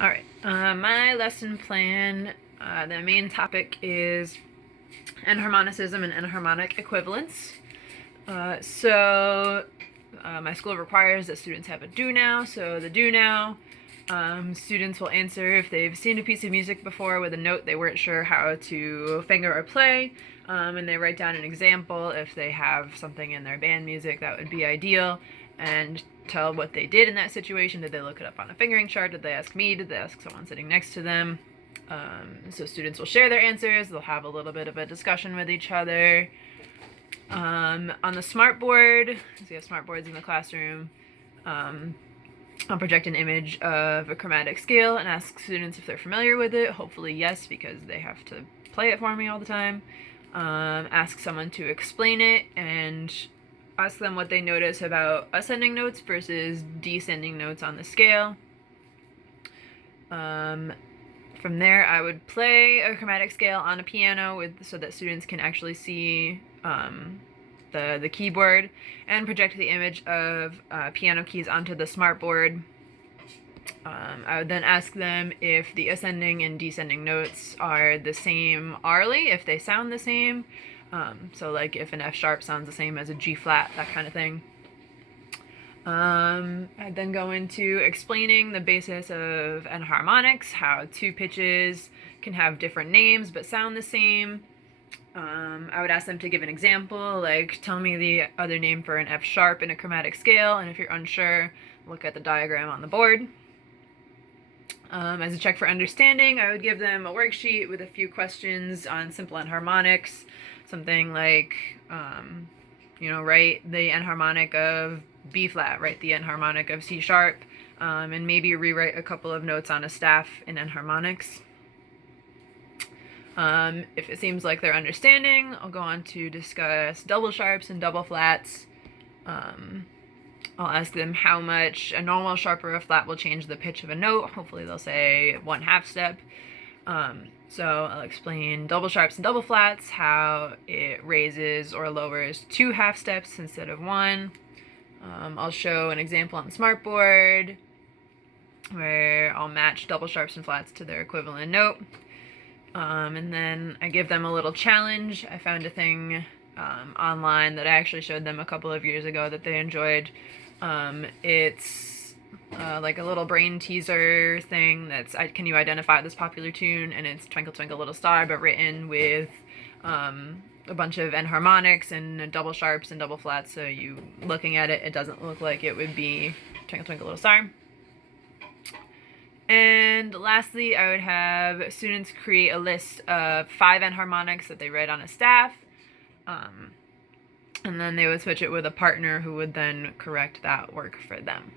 All right, my lesson plan, the main topic is enharmonicism and enharmonic equivalence. My school requires that students have a do now. So the do now, students will answer if they've seen a piece of music before with a note they weren't sure how to finger or play, and they write down an example. If they have something in their band music, that would be ideal, and tell what they did in that situation. Did they look it up on a fingering chart? Did they ask me? Did they ask someone sitting next to them? So students will share their answers. They'll have a little bit of a discussion with each other. On the smartboard, because we have smartboards in the classroom, I'll project an image of a chromatic scale and ask students if they're familiar with it. Hopefully yes, because they have to play it for me all the time. Ask someone to explain it and ask them what they notice about ascending notes versus descending notes on the scale. From there, I would play a chromatic scale on a piano so that students can actually see the keyboard, and project the image of piano keys onto the smartboard. I would then ask them if the ascending and descending notes are the same aurally, if they sound the same. So like if an F sharp sounds the same as a G flat, that kind of thing. I'd then go into explaining the basis of enharmonics, how two pitches can have different names but sound the same. I would ask them to give an example, like tell me the other name for an F sharp in a chromatic scale, and if you're unsure, look at the diagram on the board. As a check for understanding, I would give them a worksheet with a few questions on simple enharmonics, something like, write the enharmonic of B flat, write the enharmonic of C sharp, and maybe rewrite a couple of notes on a staff in enharmonics. If it seems like they're understanding, I'll go on to discuss double sharps and double flats. I'll ask them how much a normal sharp or a flat will change the pitch of a note. Hopefully they'll say 1/2 step. So I'll explain double sharps and double flats, how it raises or lowers 2 half steps instead of 1. I'll show an example on the smartboard where I'll match double sharps and flats to their equivalent note. And then I give them a little challenge. I found a thing online that I actually showed them a couple of years ago that they enjoyed. It's like a little brain teaser thing that's, can you identify this popular tune? And it's Twinkle Twinkle Little Star, but written with a bunch of enharmonics and double sharps and double flats, so you looking at it, it doesn't look like it would be Twinkle Twinkle Little Star. And lastly, I would have students create a list of 5 enharmonics that they read on a staff, and then they would switch it with a partner who would then correct that work for them.